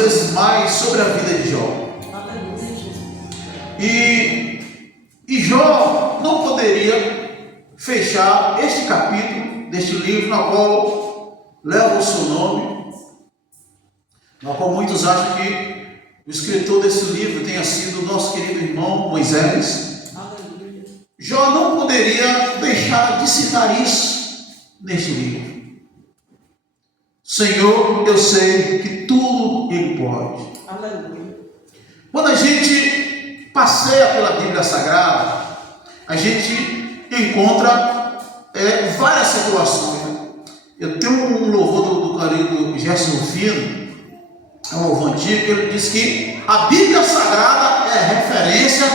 vezes mais sobre a vida de Jó. E Jó não poderia fechar este capítulo deste livro, na qual leva o seu nome, na qual muitos acham que o escritor desse livro tenha sido o nosso querido irmão Moisés. Jó não poderia deixar de citar isso neste livro. Senhor, eu sei que tudo Ele pode. Aleluia. Quando a gente passeia pela Bíblia Sagrada, a gente encontra várias situações. Eu tenho um louvor do querido Gerson Fino, é um louvor antigo, que ele diz que a Bíblia Sagrada é referência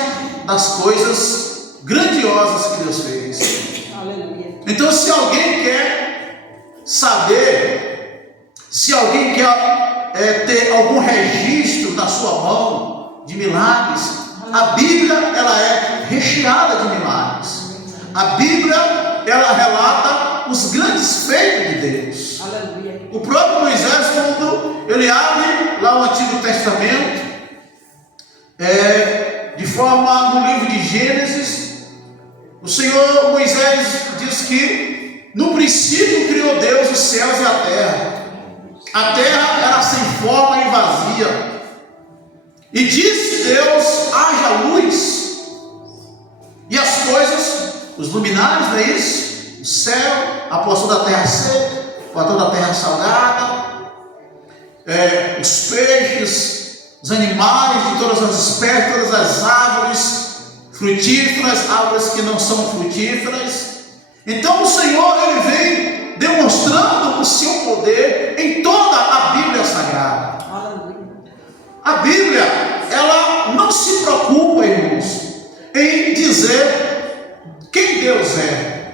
das coisas grandiosas que Deus fez. Aleluia. Então, se alguém quer saber, se alguém quer ter algum registro na sua mão de milagres, a Bíblia ela é recheada de milagres. A Bíblia ela relata os grandes feitos de Deus. Aleluia. O próprio Moisés, quando ele abre lá o Antigo Testamento, de forma no livro de Gênesis, o Senhor Moisés diz que no princípio criou Deus os céus e a terra. A terra era sem forma e vazia. E disse Deus: haja luz. E as coisas, os luminares, não é isso? O céu, a porção da terra seca, a porção da terra salgada, os peixes, os animais de todas as espécies, todas as árvores frutíferas, árvores que não são frutíferas. Então o Senhor ele vem demonstrando o seu poder em toda a Bíblia Sagrada. A Bíblia, ela não se preocupa, irmãos, em dizer quem Deus é.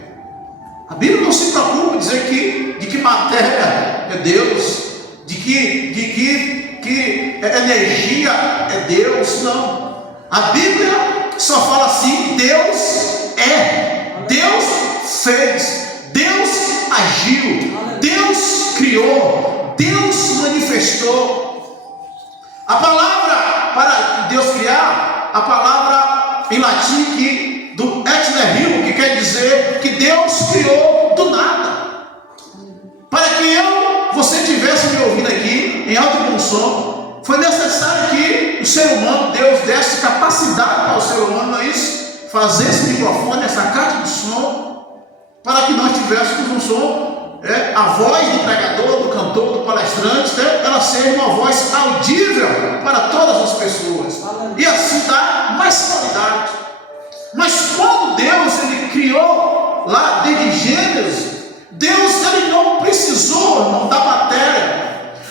A Bíblia não se preocupa em dizer de que matéria é Deus, de que energia é Deus, não. A Bíblia só fala assim: Deus é, Deus fez, Deus agiu, Deus criou, Deus manifestou. A palavra para Deus criar, a palavra em latim do ex nihilo, que quer dizer que Deus criou do nada. Para que você estivesse me ouvindo aqui em alto e bom som, foi necessário que o ser humano, Deus desse capacidade para o ser humano, não é isso? Fazer esse microfone, essa caixa de som, para que nós tivéssemos um som, a voz do pregador, do cantor, do palestrante, ela ser uma voz audível para todas as pessoas, e assim dá mais qualidade. Mas quando Deus ele criou lá desde Gênesis, Deus ele não precisou, irmão, da matéria.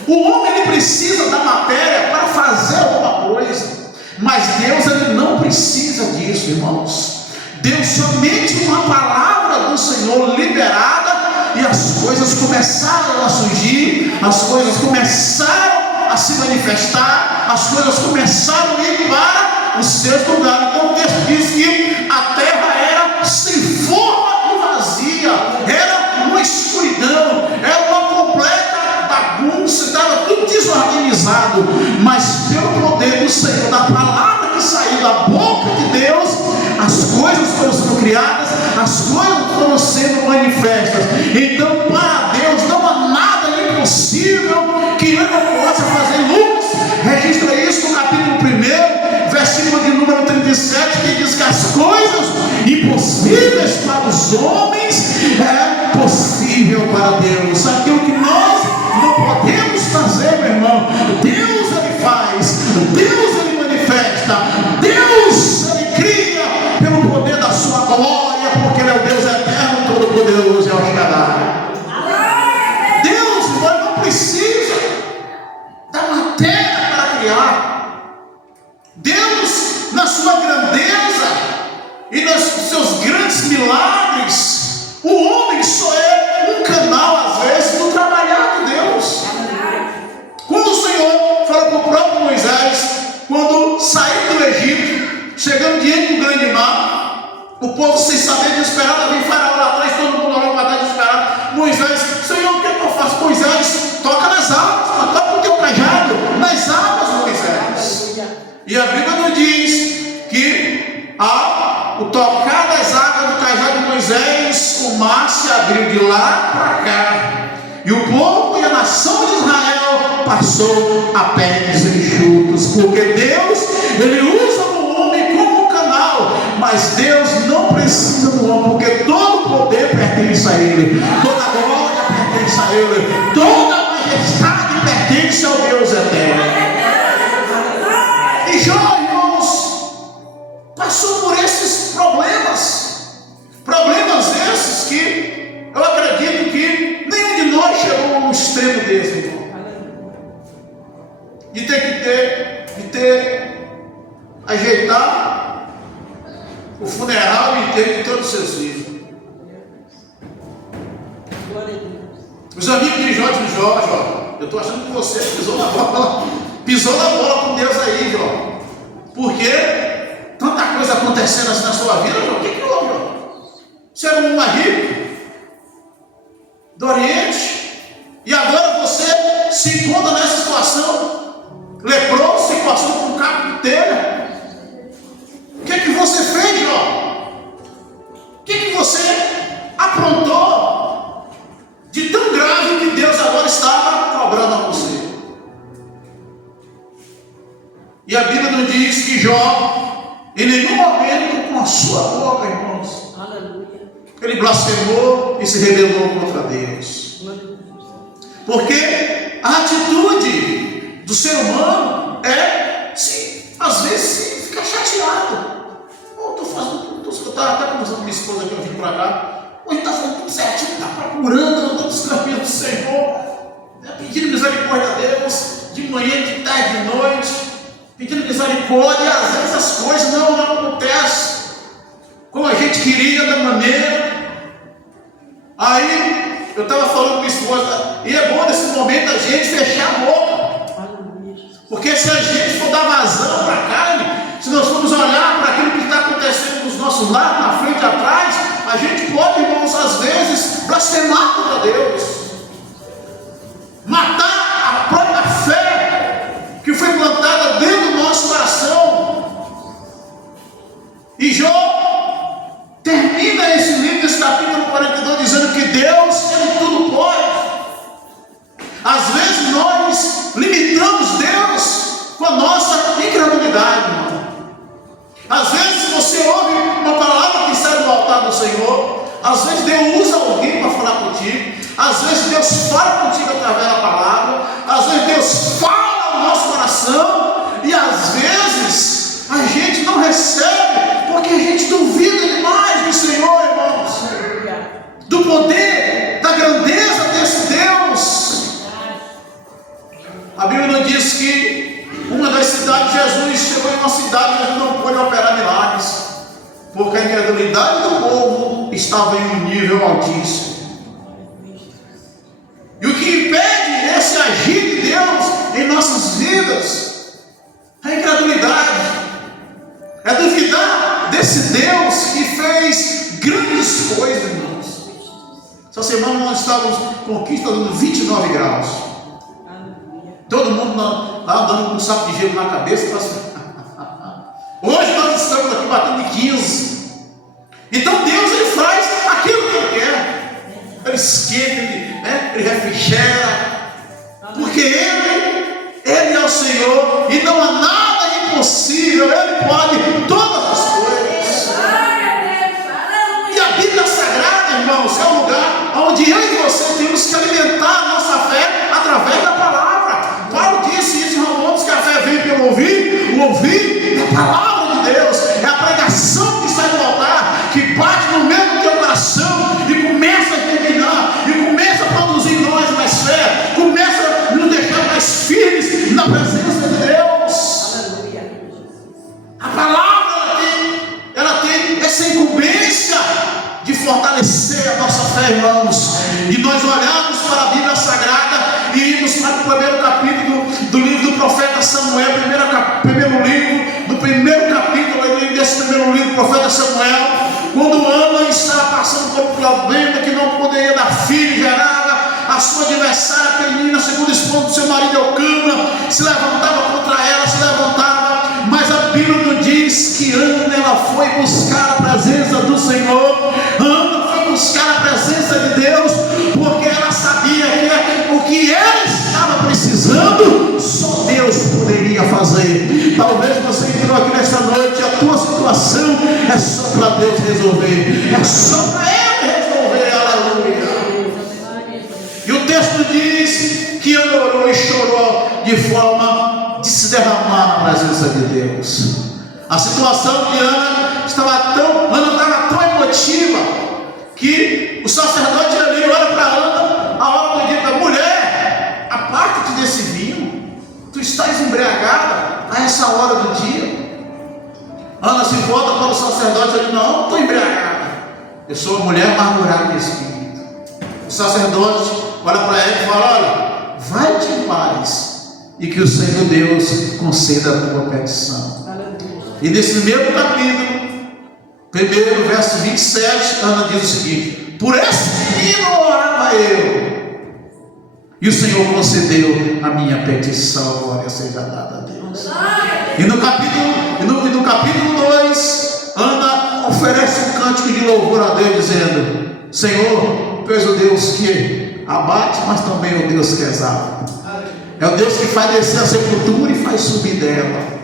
O homem ele precisa da matéria para fazer alguma coisa, mas Deus ele não precisa disso, irmãos. Deus somente uma palavra do Senhor liberada, e as coisas começaram a surgir, as coisas começaram a se manifestar, as coisas começaram a ir para os seus lugares. Então o texto diz que a terra era sem forma e vazia, era uma escuridão, era uma completa bagunça, estava tudo desorganizado, mas pelo poder do Senhor, da palavra que saiu da boca de Deus, as coisas foram sendo criadas, as coisas foram sendo manifestas. Então para Deus não há nada impossível que Ele não possa fazer. Lucas registra isso no capítulo 1, versículo de número 37, que diz que as coisas impossíveis para os homens é possível para Deus. Aquilo que nós não podemos fazer, meu irmão, Deus ele faz, Deus ele manifesta, Deus ele cria pelo poder da sua glória, porque Ele é o Deus eterno, todo-poderoso e El-Shaddai. Deus não precisa da matéria para criar. Deus, na sua grandeza e nos seus grandes milagres, o homem só é um canal, às vezes, do trabalhar de Deus. Quando o Senhor fala para o próprio Moisés, quando saiu do Egito, chegando diante do grande mar, o povo sem saber, desesperado, vem Faraó lá atrás, todo mundo olhando para trás, desesperado. Moisés, Senhor, o que é que eu faço? Moisés, toca nas águas, toca o teu cajado, nas águas. abriu de lá para cá, e o povo e a nação de Israel passou a pés enxutos, porque Deus, Ele usa o homem como um canal, mas Deus não precisa do homem, porque todo o poder pertence a Ele, toda a glória pertence a Ele, toda a majestade pertence ao Deus eterno. E Jó, irmãos, passou por esses problemas esses que eu acredito que nenhum de nós chegou a um extremo desse, irmão. De ter ajeitar o funeral inteiro de todos os seus filhos. Os amigos de Jó dizem: Jó, eu estou achando que você pisou na bola com Deus aí, Jó. Porque tanta coisa acontecendo assim na sua vida, Jó. O que houve, Jó? Você era um homem rico do Oriente, e agora você se encontra nessa situação, leproso, se passou por um caco de telha. O que você fez, Jó? O que você aprontou de tão grave que Deus agora estava cobrando a você? E a Bíblia nos diz que Jó, em nenhum momento com a sua boca, irmãos, ele blasfemou e se rebelou contra Deus. Porque a atitude do ser humano é, às vezes, ficar chateado. Eu estava até conversando com minha esposa que eu vim para cá. Hoje está fazendo tudo certinho, está procurando, está nos caminhos do Senhor, pedindo misericórdia a Deus, de manhã, de tarde, de noite, pedindo misericórdia, e às vezes as coisas não acontecem como a gente queria, da maneira. Aí eu estava falando com minha esposa, e é bom nesse momento a gente fechar a boca, porque se a gente for dar vazão para a carne, se nós formos olhar para aquilo que está acontecendo nos nossos lados, na frente e atrás, a gente pode, irmãos, às vezes blasfemar contra Deus, matar a própria fé que foi plantada dentro do nosso coração. E Jó termina esse livro, esse capítulo 42, dizendo que Deus, Ele tudo pode. Às vezes nós limitamos Deus com a nossa incredulidade, irmão. Às vezes você ouve uma palavra que sai do altar do Senhor, às vezes Deus usa alguém para falar contigo, às vezes Deus fala contigo através da palavra, às vezes Deus fala no nosso coração, e às vezes a gente não recebe, porque a gente duvida demais do Senhor, irmãos, do poder, da grandeza desse Deus. A Bíblia nos diz que uma das cidades, Jesus chegou em uma cidade que não pôde operar milagres, porque a incredulidade do povo estava em um nível altíssimo. E o que impede esse agir de Deus em nossas vidas é a incredulidade, é duvidar desse Deus que fez grandes coisas, irmãos. Essa semana nós estávamos conquistando 29 graus. Todo mundo lá andando com um saco de gelo na cabeça. Hoje nós estamos aqui batendo de 15. Então Deus, Ele faz aquilo que Ele quer. Ele esquenta, Ele refrigera. Porque Ele é o Senhor e não há nada impossível. Ele pode todas as coisas. E a Bíblia Sagrada, irmãos, é um lugar onde eu e você temos que alimentar a nossa fé através da palavra. Paulo disse isso em Romanos, que a fé vem pelo ouvir, o ouvir é a palavra de Deus, é a pregação que sai do altar, que bate no meio do teu coração e começa a germinar, e começa a produzir em nós mais fé, começa a nos deixar mais firmes na presença de Deus. A palavra ela tem essa incumbência de fortalecer a nossa fé, irmãos. E nós olhamos para a Bíblia Sagrada e irmos para o primeiro capítulo do livro do profeta Samuel, primeiro livro, do primeiro capítulo desse primeiro livro do profeta Samuel, quando Ana estava passando por um problema que não poderia dar filho, gerava a sua adversária Penina, segundo esposa do seu marido Eucana, se levantava contra ela, se levantava, mas a Bíblia nos diz que Ana, ela foi buscar a presença do Senhor. Ana foi buscar a presença de Deus. talvez você entrou aqui nessa noite, a tua situação é só para Deus resolver, é só para Ele resolver, aleluia. E o texto diz que Ana orou e chorou de forma de se derramar na presença de Deus. A situação de Ana estava tão emotiva que o sacerdote ali olha para Ana a hora do dia: mulher, aparte-te desse vinho, tu estás embriagada a essa hora do dia. Ana se volta para o sacerdote e diz: não estou embriagada, eu sou uma mulher amargurada de espírito. O sacerdote olha para ela e fala: olha, vai-te em paz, e que o Senhor Deus conceda a tua petição. E nesse mesmo capítulo, primeiro verso 27, Ana diz o seguinte: por esse menino orava eu, e o Senhor concedeu a minha petição. Glória seja dada a Deus. E no capítulo 2, Ana oferece um cântico de louvor a Deus, dizendo: Senhor, tu és o Deus que abate, mas também o Deus que exalta. É o Deus que faz descer a sepultura e faz subir dela.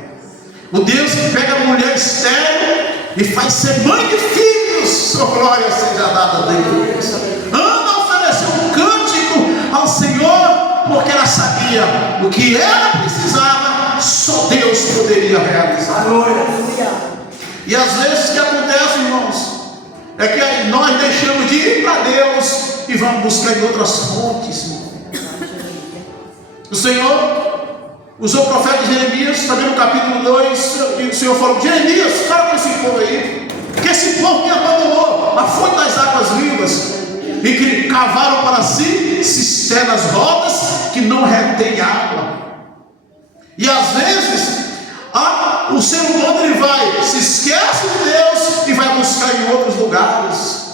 O Deus que pega a mulher estéril e faz ser mãe de filhos. Sua glória seja dada a Deus. Ana ofereceu um cântico ao Senhor, porque ela sabia o que ela precisava, só Deus poderia realizar. E às vezes o que acontece, irmãos, é que nós deixamos de ir para Deus e vamos buscar em outras fontes. O Senhor usou o profeta Jeremias, também no capítulo 2, e o Senhor falou: Jeremias, fala com esse povo aí, que esse povo me abandonou a fonte das águas vivas, e que cavaram para si cisternas rotas que não retêm água. E às vezes o ser humano ele vai, se esquece de Deus e vai buscar em outros lugares.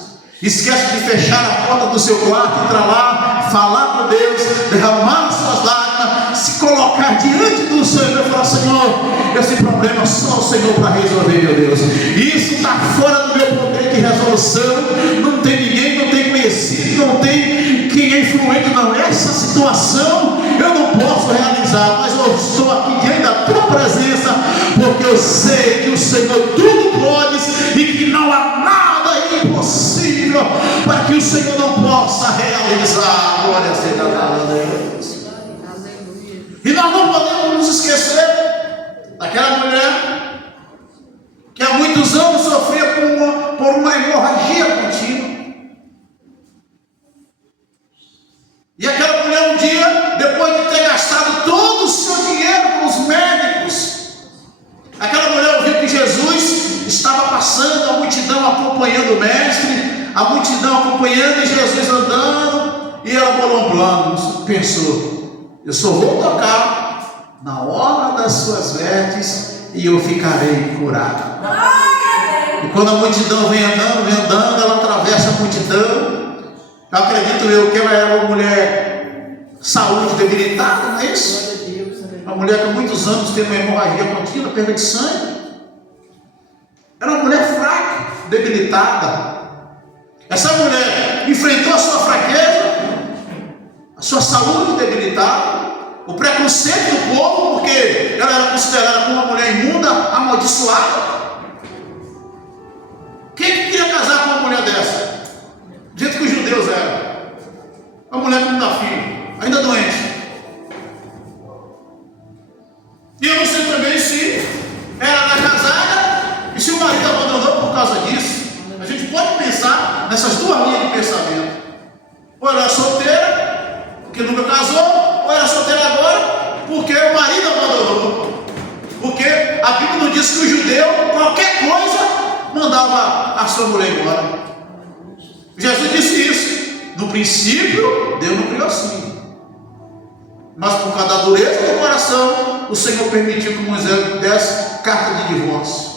Esquece de fechar a porta do seu quarto, entrar lá, falar com Deus, derramar suas lágrimas, se colocar diante do Senhor e falar: Senhor, esse problema só o Senhor para resolver, meu Deus. Isso está fora do meu poder de resolução. Não tem ninguém, não tem conhecido, não tem quem é influente, não. Essa situação eu não posso realizar, mas eu estou aqui diante da tua presença, porque eu sei que o Senhor tudo pode e que não há nada impossível para que o Senhor não possa realizar. Glória seja dada a Deus. E nós não podemos nos esquecer daquela mulher que há muitos anos sofria por uma hemorragia contínua. E aquela mulher um dia, depois de ter gastado todo o seu dinheiro com os médicos, aquela mulher ouviu que Jesus estava passando, a multidão acompanhando o mestre, a multidão acompanhando e Jesus andando, e ela bolou um plano, pensou: eu só vou tocar na orla das suas vestes e eu ficarei curado. E quando a multidão vem andando, ela atravessa a multidão. Acredito eu que ela era uma mulher saúde debilitada, não é isso? Uma mulher com muitos anos tendo uma hemorragia contínua, perda de sangue. Era uma mulher fraca, debilitada. Essa mulher enfrentou a sua fraqueza, a sua saúde debilitada, o preconceito do povo, porque ela era considerada como uma mulher imunda, amaldiçoada. Quem que queria casar com uma mulher dessa? Do jeito que os judeus eram. Uma mulher que não dá filho, ainda doente. E eu não sei também se ela era casada e se o marido abandonou por causa disso. A gente pode pensar nessas duas linhas de pensamento. Ou ela é solteira, porque nunca casou, ou ela é solteira agora, porque o marido abandonou. Porque a Bíblia não diz que o judeu, qualquer coisa, mandava a sua mulher embora. Jesus disse isso. No princípio, Deus não criou assim. Mas por causa da dureza do coração, o Senhor permitiu que Moisés desse carta de divórcio.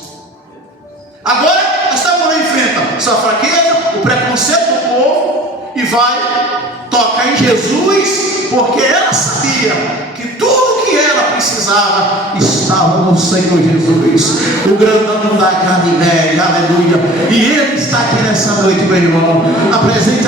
Agora, essa mulher enfrenta sua fraqueza, o preconceito do povo, e vai tocar em Jesus, porque ela sabia que tudo que ela precisava estava no Senhor Jesus, o grandão da Galileia, aleluia. E Ele está aqui nessa noite, meu irmão. Apresente a